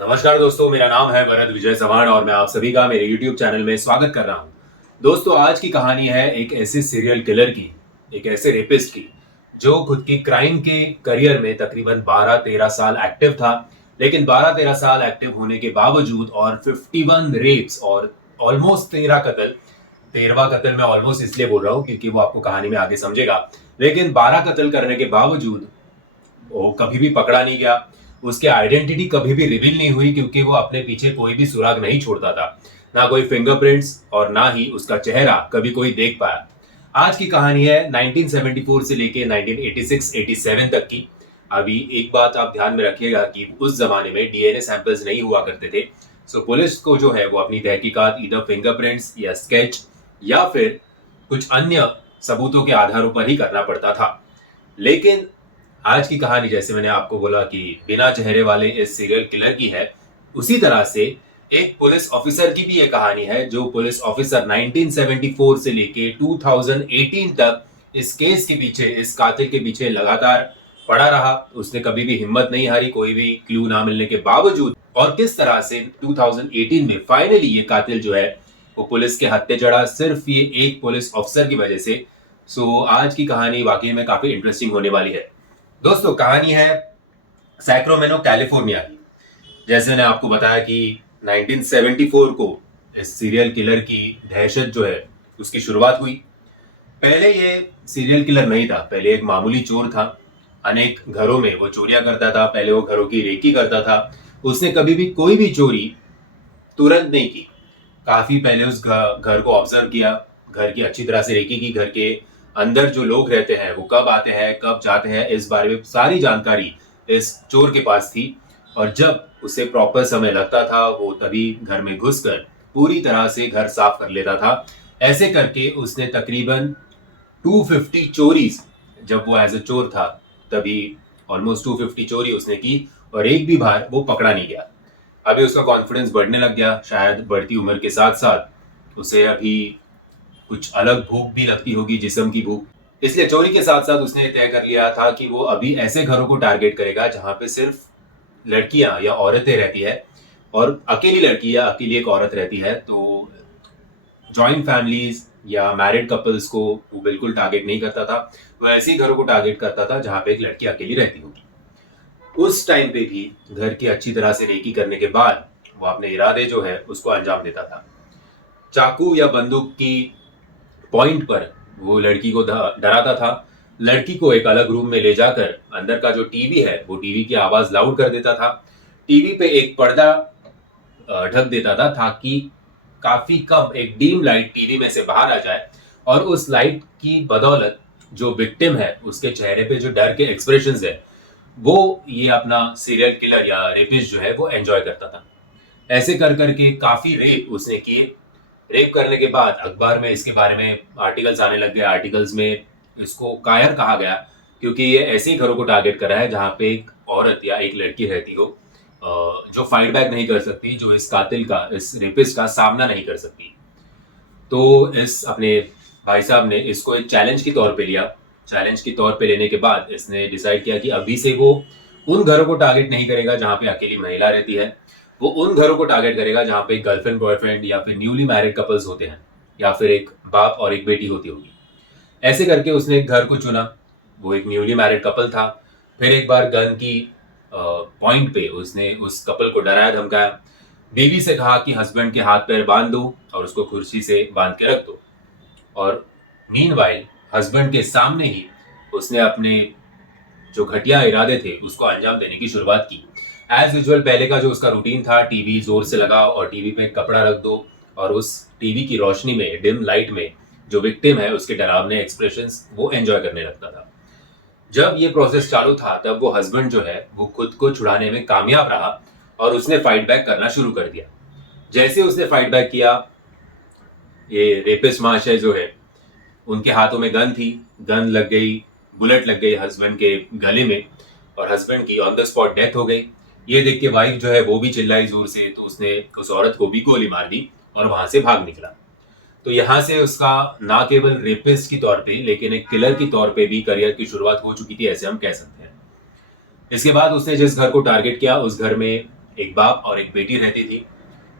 नमस्कार दोस्तों, मेरा नाम है भरत विजय चव्हाण और मैं आप सभी का मेरे YouTube चैनल में स्वागत कर रहा हूं। दोस्तों, आज की कहानी है एक ऐसे सीरियल किलर की, एक ऐसे रेपिस्ट की, जो खुद की क्राइम के करियर में तकरीबन 12-13 साल एक्टिव था। लेकिन 12-13 साल एक्टिव होने के बावजूद और 51 रेप्स और ऑलमोस्ट 13 कत्ल। 13वां कत्ल मैं ऑलमोस्ट इसलिए बोल रहा हूँ क्योंकि वो आपको कहानी में आगे समझेगा। लेकिन 12 कत्ल करने के बावजूद वो कभी भी पकड़ा नहीं गया। उसकी आइडेंटिटी कभी भी रिवील नहीं हुई क्योंकि वो अपने पीछे कोई भी सुराग नहीं छोड़ता था। ना कोई फिंगरप्रिंट्स और ना ही उसका चेहरा कभी कोई देख पाया। आज की कहानी है 1974 से लेके 1986-87 तक की। अभी एक बात आप ध्यान में रखिएगा कि उस जमाने में डीएनए सैंपल्स नहीं हुआ करते थे। सो पुलिस को जो है वो अपनी तहकीकात इधर फिंगरप्रिंट्स या स्केच या फिर कुछ अन्य सबूतों के आधारों पर ही करना पड़ता था। लेकिन आज की कहानी, जैसे मैंने आपको बोला कि बिना चेहरे वाले इस सीरियल किलर की है, उसी तरह से एक पुलिस ऑफिसर की भी ये कहानी है, जो पुलिस ऑफिसर 1974 से लेके 2018 तक इस केस के पीछे, इस कातिल के पीछे लगातार पड़ा रहा। उसने कभी भी हिम्मत नहीं हारी, कोई भी क्लू ना मिलने के बावजूद। और किस तरह से 2018 में फाइनली ये कातिल जो है वो पुलिस के हत्थे चढ़ा, सिर्फ ये एक पुलिस ऑफिसर की वजह से। सो आज की कहानी वाकई में काफी इंटरेस्टिंग होने वाली है। दोस्तों, कहानी है सैक्रामेंटो कैलिफोर्निया की। जैसे मैंने आपको बताया कि 1974 को इस सीरियल किलर की दहशत जो है उसकी शुरुआत हुई। पहले ये सीरियल किलर नहीं था, पहले एक मामूली चोर था। अनेक घरों में वो चोरियां करता था, पहले वो घरों की रेकी करता था। उसने कभी भी कोई भी चोरी तुरंत नहीं की। काफी पहले उस घर को ऑब्जर्व किया, घर की अच्छी तरह से रेकी की। घर के अंदर जो लोग रहते हैं वो कब आते हैं कब जाते हैं, इस बारे में सारी जानकारी इस चोर के पास थी। और जब उसे प्रॉपर समय लगता था वो तभी घर में घुसकर पूरी तरह से घर साफ कर लेता था। ऐसे करके उसने तकरीबन 250 चोरी, जब वो एज ए चोर था तभी ऑलमोस्ट 250 चोरी उसने की और एक भी बार वो पकड़ा नहीं गया। अभी उसका कॉन्फिडेंस बढ़ने लग गया, शायद बढ़ती उम्र के साथ साथ उसे अभी कुछ अलग भूख भी लगती होगी, जिस्म की भूख। इसलिए चोरी के साथ साथ उसने तय कर लिया था कि वो अभी ऐसे घरों को टारगेट करेगा जहां पे सिर्फ लड़कियां या औरतें रहती है, और अकेली लड़की या अकेली एक औरत रहती है। तो जॉइंट फैमिलीज या मैरिड कपल्स को वो बिल्कुल टारगेट नहीं करता था। वो ऐसे ही घरों को टारगेट करता था जहां पे एक लड़की अकेली रहती होगी। उस टाइम पे भी घर की अच्छी तरह से रेकी करने के बाद वो अपने इरादे जो है उसको अंजाम देता था। चाकू या बंदूक की पॉइंट पर वो लड़की को डराता था। लड़की को एक अलग रूम में ले जाकर अंदर का जो टीवी है वो टीवी की आवाज लाउड कर देता था। टीवी पे एक पर्दा ढक देता था ताकि काफी कम एक डीम लाइट टीवी में से बाहर आ जाए, और उस लाइट की बदौलत जो विक्टिम है उसके चेहरे पे जो डर के एक्सप्रेशंस है वो ये अपना सीरियल किलर या रेपिस्ट जो है वो एंजॉय करता था। ऐसे कर करके काफी रेप उसने किए। रेप करने के बाद अखबार में इसके बारे में आर्टिकल्स आने लग गए। आर्टिकल्स में इसको कायर कहा गया क्योंकि ये ऐसे ही घरों को टारगेट कर रहा है जहां पे एक औरत या एक लड़की रहती हो, जो फाइट बैक नहीं कर सकती, जो इस कातिल का, इस रेपिस्ट का सामना नहीं कर सकती। तो इस अपने भाई साहब ने इसको एक चैलेंज के तौर पे लिया। चैलेंज के तौर पे लेने के बाद इसने डिसाइड किया कि अभी से वो उन घरों को टारगेट नहीं करेगा जहां पे अकेली महिला रहती है। वो उन घरों को टारगेट करेगा जहां पे गर्लफ्रेंड बॉयफ्रेंड या फिर न्यूली मैरिड कपल्स होते हैं, या फिर एक बाप और एक बेटी होती होगी। ऐसे करके उसने एक घर को चुना। वो एक न्यूली मैरिड कपल था। फिर एक बार गन की पॉइंट पे उसने उस कपल को डराया धमकाया। बीवी से कहा कि हस्बैंड के हाथ पैर बांध दो और उसको कुर्सी से बांध के रख दो। और मीनवाइल हस्बैंड के सामने ही उसने अपने जो घटिया इरादे थे उसको अंजाम देने की शुरुआत की। एज यूजुअल पहले का जो उसका रूटीन था, टीवी जोर से लगाओ और टीवी पे कपड़ा रख दो और उस टीवी की रोशनी में, डिम लाइट में जो विक्टिम है उसके डरावने एक्सप्रेशंस वो एंजॉय करने लगता था। जब ये प्रोसेस चालू था तब वो हस्बैंड जो है वो खुद को छुड़ाने में कामयाब रहा और उसने फाइट बैक करना शुरू कर दिया। जैसे उसने फाइट बैक किया, ये रेपिस्ट महाशय जो है उनके हाथों में गन थी। गन लग गई, बुलेट लग गई हस्बैंड के गले में और हस्बैंड की ऑन द स्पॉट डेथ हो गई। ये देख के वाइफ जो है वो भी चिल्लाई जोर से, तो उसने उस औरत को भी गोली मार दी और वहां से भाग निकला। तो यहाँ से उसका ना केवल रेपिस्ट की तौर पे लेकिन एक किलर की तौर पे भी करियर की शुरुआत हो चुकी थी, ऐसे हम कह सकते हैं। इसके बाद उसने जिस घर को टारगेट किया उस घर में एक बाप और एक बेटी रहती थी।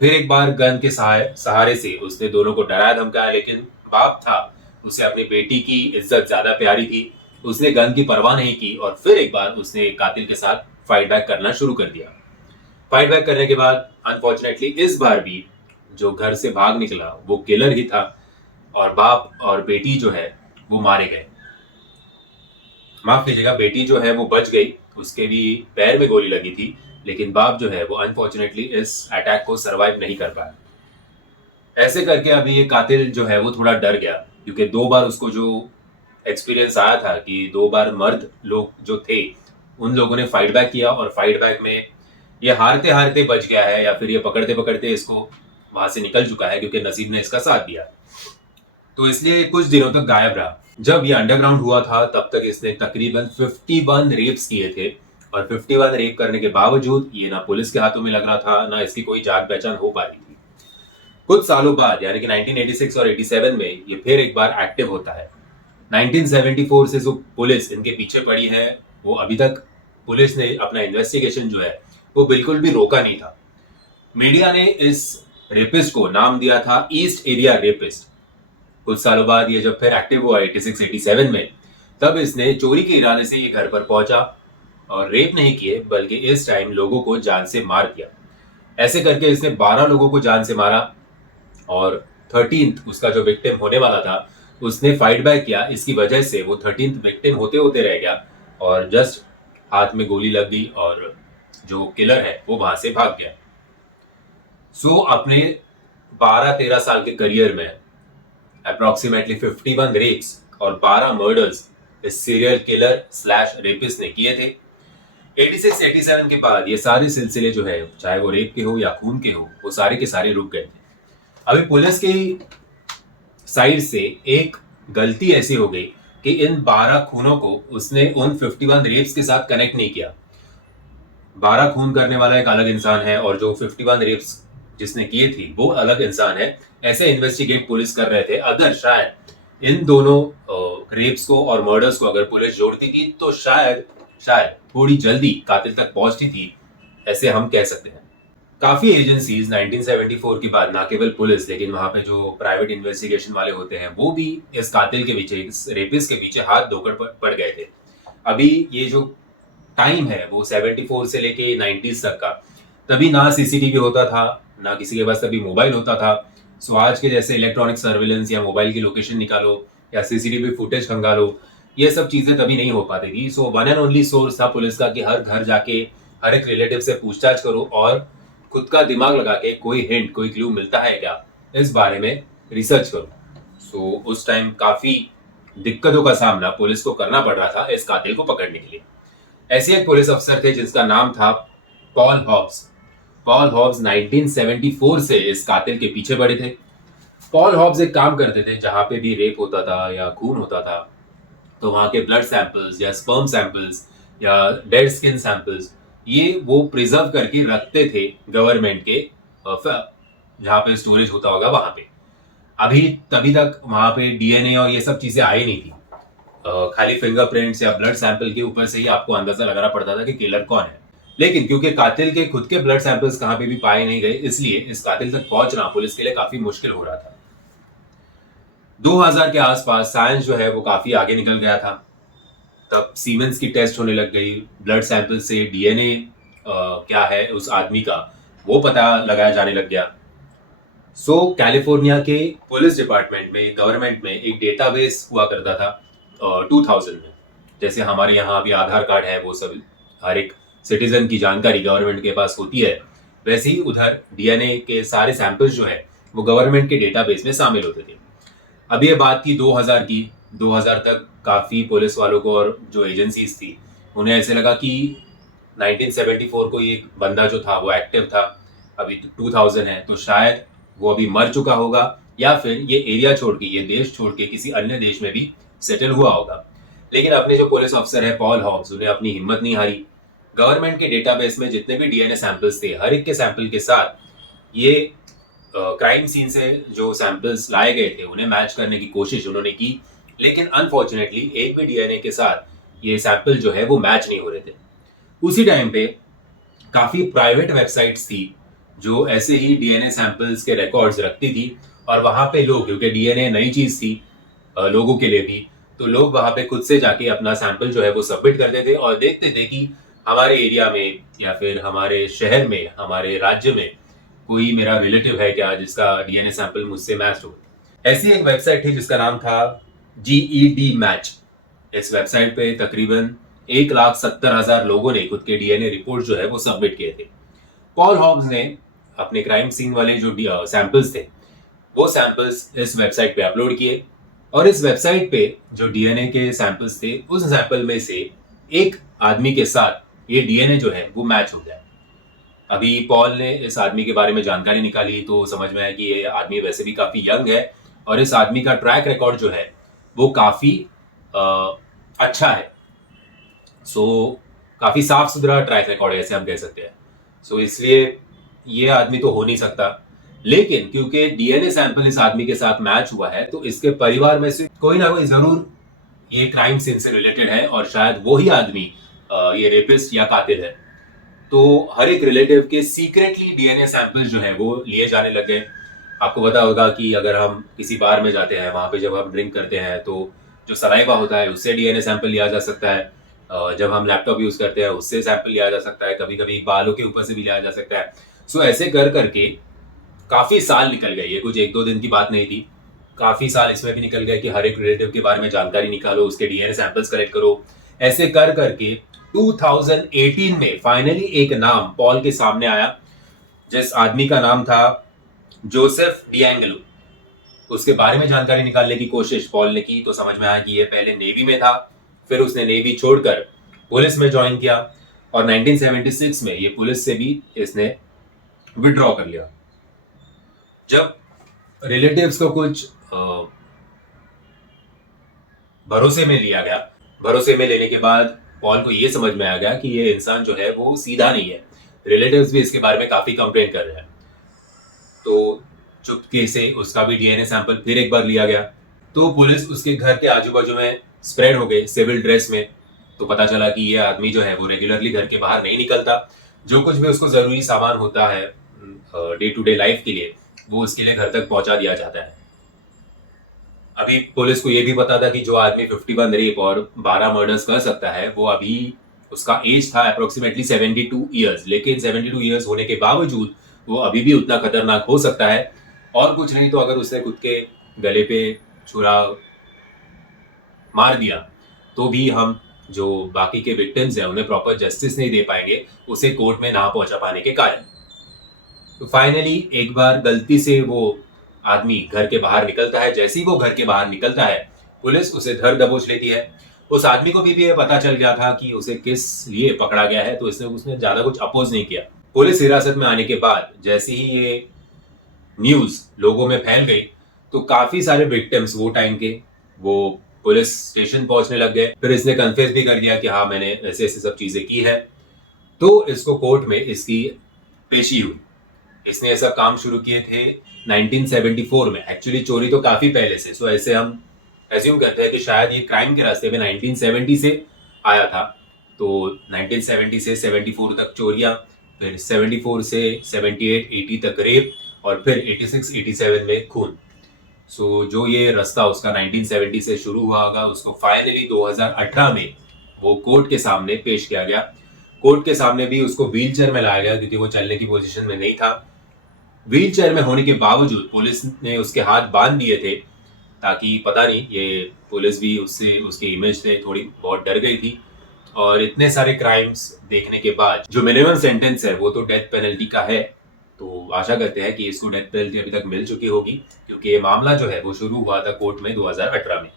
फिर एक बार गन के सहारे से उसने दोनों को डराया धमकाया, लेकिन बाप था, उसे अपनी बेटी की इज्जत ज्यादा प्यारी थी। उसने गन की परवाह नहीं की और फिर एक बार उसने कातिल के साथ फाइट बैक करना शुरू कर दिया। फाइट बैक करने के बाद अनफॉर्चुनेटली इस बार भी जो घर से भाग निकला वो किलर ही था और बाप और बेटी जो है वो मारे गए। माफ कीजिएगा, बेटी जो है वो बच गई, उसके भी पैर में गोली लगी थी, लेकिन बाप जो है वो अनफॉर्चुनेटली इस अटैक को सरवाइव नहीं कर पाया। ऐसे करके अभी ये कातिल जो है वो थोड़ा डर गया, क्योंकि 2 बार उसको जो एक्सपीरियंस आया था कि 2 बार मर्द लोग जो थे उन लोगों ने फाइट बैक किया और फाइट बैक में ये हारते हारते बच गया है या फिर ये पकड़ते पकड़ते इसको वहां से निकल चुका है, क्योंकि नसीब ने इसका साथ दिया। तो इसलिए कुछ दिनों तक गायब रहा। जब ये अंडरग्राउंड हुआ था तब तक इसने तकरीबन 51 रेप्स किए थे और 51 रेप करने के बावजूद ये ना पुलिस के हाथों में लग रहा था, ना इसकी कोई जान पहचान हो पा रही थी। कुछ सालों बाद यानी कि 1986 और 87 में ये फिर एक बार एक्टिव होता है। 1974 से जो पुलिस इनके पीछे पड़ी है वो अभी तक पुलिस ने अपना इन्वेस्टिगेशन जो है वो बिल्कुल भी रोका नहीं था। मीडिया ने इस रेपिस्ट को नाम दिया था ईस्ट एरिया रेपिस्ट। कुछ सालों बाद ये जब फिर एक्टिव हुआ 86-87 में, तब इसने चोरी के इरादे से ये घर पर पहुंचा और रेप नहीं किए बल्कि इस टाइम लोगों को जान से मार दिया। ऐसे करके इसने 12 लोगों को जान से मारा और 13th उसका जो विक्टिम होने वाला था उसने फाइट बैक किया। इसकी वजह से वो 13th विक्टिम होते होते रह गया और जस्ट हाथ में गोली लग गई और जो किलर है वो वहां से भाग गया। सो अपने 12-13 साल के करियर में अप्रोक्सीमेटली 51 रेप्स और 12 मर्डर्स इस सीरियल किलर स्लैश रेपिस्ट ने किए थे। 86-87 के बाद ये सारे सिलसिले जो है चाहे वो रेप के हो या खून के हो वो सारे के सारे रुक गए थे। अभी पुलिस की साइड से एक गलती ऐसी हो गई कि इन 12 खूनों को उसने उन 51 रेप्स के साथ कनेक्ट नहीं किया। 12 खून करने वाला एक अलग इंसान है और जो 51 रेप्स जिसने किए थी वो अलग इंसान है। ऐसे इन्वेस्टिगेट पुलिस कर रहे थे। अगर शायद इन दोनों रेप्स को और मर्डर्स को अगर पुलिस जोड़ती थी तो शायद थोड़ी जल्दी कातिल तक पहुंचती थी, ऐसे हम कह सकते हैं। काफी एजेंसीज 1974 के बाद ना केवल पुलिस लेकिन वहां पे जो प्राइवेट इन्वेस्टिगेशन वाले होते हैं वो भी इस कातिल के पीछे, इस रेपिस्ट के पीछे हाथ धोकर पड़ गए थे। अभी ये जो टाइम है वो 74 से लेके 90s तक का, तभी ना सीसीटीवी होता था ना किसी के पास तभी मोबाइल होता था। सो आज के जैसे इलेक्ट्रॉनिक सर्विलेंस या मोबाइल की लोकेशन निकालो या सीसीटीवी फुटेज खंगालो, ये सब चीजें तभी नहीं हो पाती थी। So one and only source था पुलिस का कि हर घर जाके हर एक रिलेटिव से पूछताछ करो और खुद का दिमाग लगा के कोई हिंट कोई क्लू मिलता है क्या इस बारे में रिसर्च करो। सो उस टाइम काफी दिक्कतों का सामना पुलिस को करना पड़ रहा था इस कातिल को पकड़ने के लिए। ऐसे एक पुलिस अफसर थे जिसका नाम था पॉल हॉब्स। पॉल हॉब्स 1974 से इस कातिल के पीछे पड़े थे। पॉल हॉब्स एक काम करते थे, जहां पे भी रेप होता था या खून होता था तो वहां के ब्लड सैंपल्स या स्पर्म सैंपल्स या डेड स्किन सैंपल्स ये वो प्रिजर्व करके रखते थे गवर्नमेंट के जहां पे स्टोरेज होता होगा वहां पे। अभी तभी तक वहां पे डीएनए और ये सब चीजें आई नहीं थी। खाली फिंगरप्रिंट्स या ब्लड सैंपल के ऊपर से ही आपको अंदाजा लगाना पड़ता था कि किलर कौन है। लेकिन क्योंकि कातिल के खुद के ब्लड सैंपल्स कहां पे भी पाए नहीं गए, इसलिए इस कातिल तक पहुंचना पुलिस के लिए काफी मुश्किल हो रहा था। 2000 के आसपास साइंस जो है वो काफी आगे निकल गया था। तब सीमेंस की टेस्ट होने लग गई, ब्लड सैंपल से डीएनए क्या है उस आदमी का वो पता लगाया जाने लग गया। सो कैलिफोर्निया के पुलिस डिपार्टमेंट में गवर्नमेंट में एक डेटाबेस हुआ करता था 2000 में। जैसे हमारे यहाँ अभी आधार कार्ड है वो सब हर एक सिटीजन की जानकारी गवर्नमेंट के पास होती है, वैसे ही उधर डीएनए के सारे सैंपल्स जो है वो गवर्नमेंट के डेटाबेस में शामिल होते थे। अभी ये बात थी 2000 की। 2000 तक काफी पुलिस वालों को और जो एजेंसीज थी उन्हें ऐसे लगा कि 1974 को ये बंदा जो था वो एक्टिव था, अभी 2000 है तो शायद वो अभी मर चुका होगा या फिर ये एरिया छोड़ के ये देश छोड़ के किसी अन्य देश में भी सेटल हुआ होगा। लेकिन अपने जो पुलिस ऑफिसर है पॉल हॉब्स, उन्हें अपनी हिम्मत नहीं हारी। गवर्नमेंट के डेटाबेस में जितने भी डीएनए सैंपल्स थे हर एक के सैंपल के साथ ये क्राइम सीन से जो सैंपल्स लाए गए थे उन्हें मैच करने की कोशिश उन्होंने की, लेकिन अनफॉर्चुनेटली एक भी डीएनए के साथ ये सैंपल जो है वो मैच नहीं हो रहे थे। उसी टाइम पे काफी प्राइवेट वेबसाइट्स थी जो ऐसे ही डीएनए सैंपल्स के रिकॉर्ड्स रखती थी, और वहां पे लोग, क्योंकि डीएनए नई चीज थी लोगों के लिए भी, तो लोग वहां पे खुद से जाके अपना सैंपल जो है वो सबमिट करते थे और देखते थे कि हमारे एरिया में या फिर हमारे शहर में, हमारे राज्य में कोई मेरा रिलेटिव है क्या जिसका डीएनए सैंपल मुझसे मैच हो। ऐसी एक वेबसाइट थी जिसका नाम था GED मैच। इस वेबसाइट पे तकरीबन 1,70,000 लोगों ने खुद के डीएनए रिपोर्ट जो है वो सबमिट किए थे। पॉल हॉब्स ने अपने क्राइम सीन वाले जो सैंपल्स थे वो सैंपल्स इस वेबसाइट पे अपलोड किए, और इस वेबसाइट पे जो डीएनए के सैंपल्स थे उस सैंपल में से एक आदमी के साथ ये डीएनए जो है वो मैच हो गया। अभी पॉल ने इस आदमी के बारे में जानकारी निकाली तो समझ में आया कि ये आदमी वैसे भी काफी यंग है, और इस आदमी का ट्रैक रिकॉर्ड जो है वो काफी अच्छा है। सो काफी साफ सुथरा ट्रैक रिकॉर्ड है, ऐसे हम कह सकते हैं। सो इसलिए ये आदमी तो हो नहीं सकता, लेकिन क्योंकि डीएनए सैंपल इस आदमी के साथ मैच हुआ है तो इसके परिवार में से कोई ना कोई जरूर ये क्राइम सीन से रिलेटेड है, और शायद वही आदमी ये रेपिस्ट या कातिल है। तो हर एक रिलेटिव के सीक्रेटली डीएनए सैंपल जो है वो लिए जाने लग गए। आपको पता होगा कि अगर हम किसी बार में जाते हैं, वहां पे जब हम ड्रिंक करते हैं तो जो सलाइवा होता है उससे डीएनए सैंपल लिया जा सकता है। जब हम लैपटॉप यूज करते हैं उससे सैंपल लिया जा सकता है, कभी कभी बालों के ऊपर से भी लिया जा सकता है। सो ऐसे कर करके काफी साल निकल गए, ये कुछ 1-2 दिन की बात नहीं थी। काफी साल इसमें भी निकल गए कि हर एक रिलेटिव के बारे में जानकारी निकालो, उसके डीएनए सैंपल्स कलेक्ट करो। ऐसे कर करके 2018 में फाइनली एक नाम पॉल के सामने आया, जिस आदमी का नाम था जोसेफ डिएंगलो। उसके बारे में जानकारी निकालने की कोशिश पॉल ने की तो समझ में आया कि ये पहले नेवी में था, फिर उसने नेवी छोड़कर पुलिस में ज्वाइन किया, और 1976 में ये पुलिस से भी इसने विड्रॉ कर लिया। जब रिलेटिव्स को कुछ भरोसे में लिया गया, भरोसे में लेने के बाद पॉल को यह समझ में आ गया कि ये इंसान जो है वो सीधा नहीं है। रिलेटिव्स भी इसके बारे में काफी कंप्लेंट कर रहे हैं, तो चुपके से उसका भी डीएनए सैंपल फिर एक बार लिया गया। तो पुलिस उसके घर के आजू बाजू में स्प्रेड हो गई सिविल ड्रेस में। तो पता चला कि ये आदमी जो है वो रेगुलरली घर के बाहर नहीं निकलता, जो कुछ भी उसको जरूरी सामान होता है डे टू डे लाइफ के लिए वो उसके लिए घर तक पहुंचा दिया जाता है। अभी पुलिस को यह भी पता था कि जो आदमी 51 रेप और 12 मर्डर्स कर सकता है वो अभी उसका एज था अप्रोक्सीमेटली 72 ईयर्स, लेकिन 72 ईयर्स होने के बावजूद वो अभी भी उतना खतरनाक हो सकता है। और कुछ नहीं तो अगर उसने खुद के गले पे छुरा मार दिया तो भी हम जो बाकी के विक्टिम्स हैं उन्हें प्रॉपर जस्टिस नहीं दे पाएंगे, उसे कोर्ट में ना पहुंचा पाने के कारण। तो फाइनली एक बार गलती से वो आदमी घर के बाहर निकलता है। जैसे ही वो घर के बाहर निकलता है पुलिस उसे धर दबोच लेती है। उस आदमी को भी ये पता चल गया था कि उसे किस लिए पकड़ा गया है, तो उसने ज्यादा कुछ अपोज नहीं किया। पुलिस हिरासत में आने के बाद जैसे ही ये न्यूज लोगों में फैल गई तो काफी सारे विक्टिम्स वो टाइम के वो पुलिस स्टेशन पहुंचने लग गए। फिर इसने कन्फेस भी कर दिया कि हाँ मैंने ऐसे ऐसे सब चीजें की है। तो इसको कोर्ट में इसकी पेशी हुई। इसने ऐसा काम शुरू किए थे 1974 में। एक्चुअली चोरी तो काफी पहले से, सो ऐसे हम एज्यूम करते हैं कि शायद ये क्राइम के रास्ते में 1970 से आया था। तो 1970 से 74 तक चोरियां, फिर 74 से 78, 80 तक रेप, और फिर 86, 87 में खून। सो जो ये रास्ता उसका 1970 से शुरू हुआ होगा उसको फाइनली 2018 में वो कोर्ट के सामने पेश किया गया। कोर्ट के सामने भी उसको व्हील चेयर में लाया गया क्योंकि वो चलने की पोजीशन में नहीं था। व्हील चेयर में होने के बावजूद पुलिस ने उसके हाथ बांध दिए थे, ताकि पता नहीं ये पुलिस भी उससे उसकी इमेज से थोड़ी बहुत डर गई थी। और इतने सारे क्राइम्स देखने के बाद जो मिनिमम सेंटेंस है वो तो डेथ पेनल्टी का है। तो आशा करते हैं कि इसको डेथ पेनल्टी अभी तक मिल चुकी होगी, क्योंकि ये मामला जो है वो शुरू हुआ था कोर्ट में 2018 में।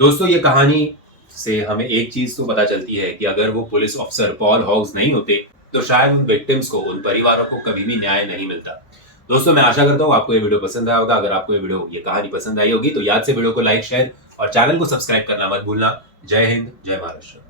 दोस्तों ये कहानी से हमें एक चीज तो पता चलती है कि अगर वो पुलिस ऑफिसर पॉल हॉग्स नहीं होते तो शायद उन विक्टिम्स को, उन परिवारों को कभी भी न्याय नहीं मिलता। दोस्तों मैं आशा करता हूँ आपको ये वीडियो पसंद आया होगा। अगर आपको ये कहानी पसंद आई होगी तो याद से वीडियो को लाइक, शेयर और चैनल को सब्सक्राइब करना मत भूलना। जय हिंद, जय महाराष्ट्र।